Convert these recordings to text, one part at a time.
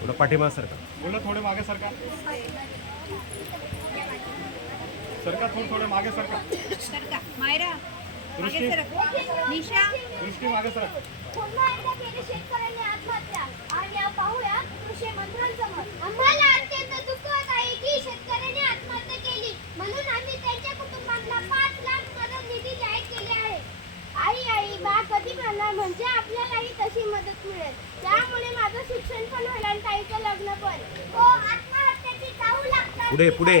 थोडं पाठीमा सरका बोला थोडे मागे सरका सरका थोडं थोडे मागे सरका. सरका मायरा मागे निशा. मागे सर आणि पाहूया कृषी मंत्र्यांचं ही कधी करणार म्हणजे आपल्यालाही तशी मदत मिळेल. त्यामुळे माझं शिक्षण पण होईल आणि ताईचं लग्न पण. हो, पुढे पुढे.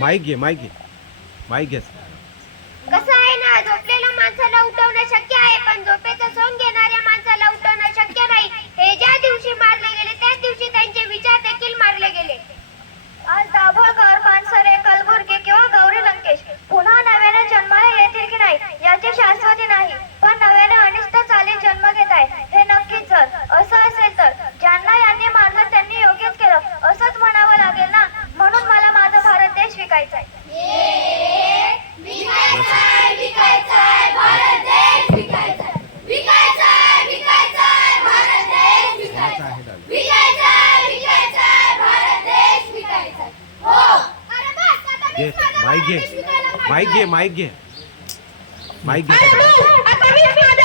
माईक घे माईक घे. माईक घे. माइक घे माइक घे माइक घे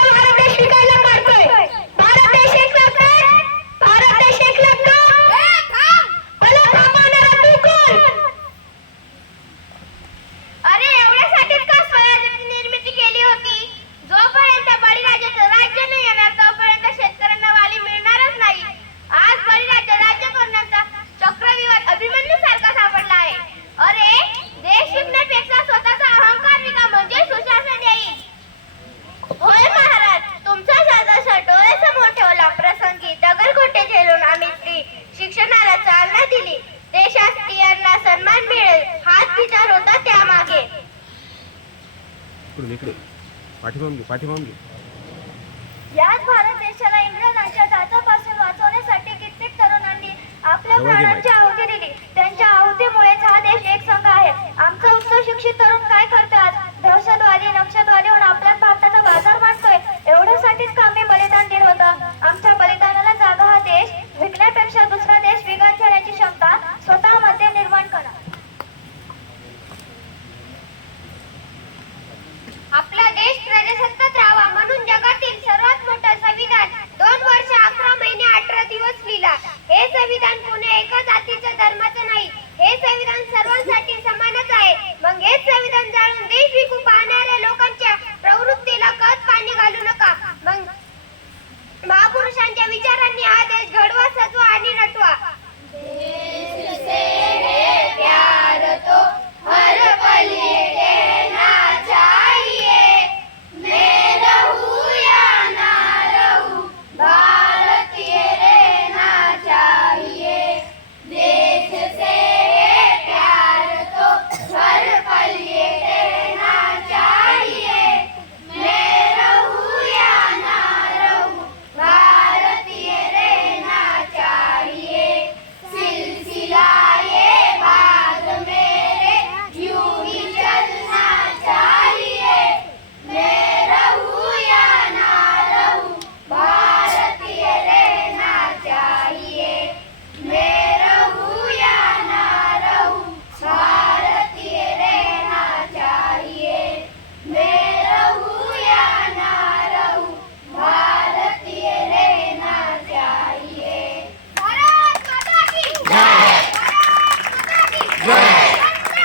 इकडून इकडे पाठीमाम घे पाठीमाम घे. याच भारत देशाला इंग्रजांच्या जाचापासून वाचवण्यासाठी कित्येक तरुणांनी आपल्या प्राणांची आहुती दिली. त्यांच्या आहुतीमुळेच हा देश एक संघ आहे. आमचा उच्च शिक्षित तरुण काय करतो? टीचरांनी आज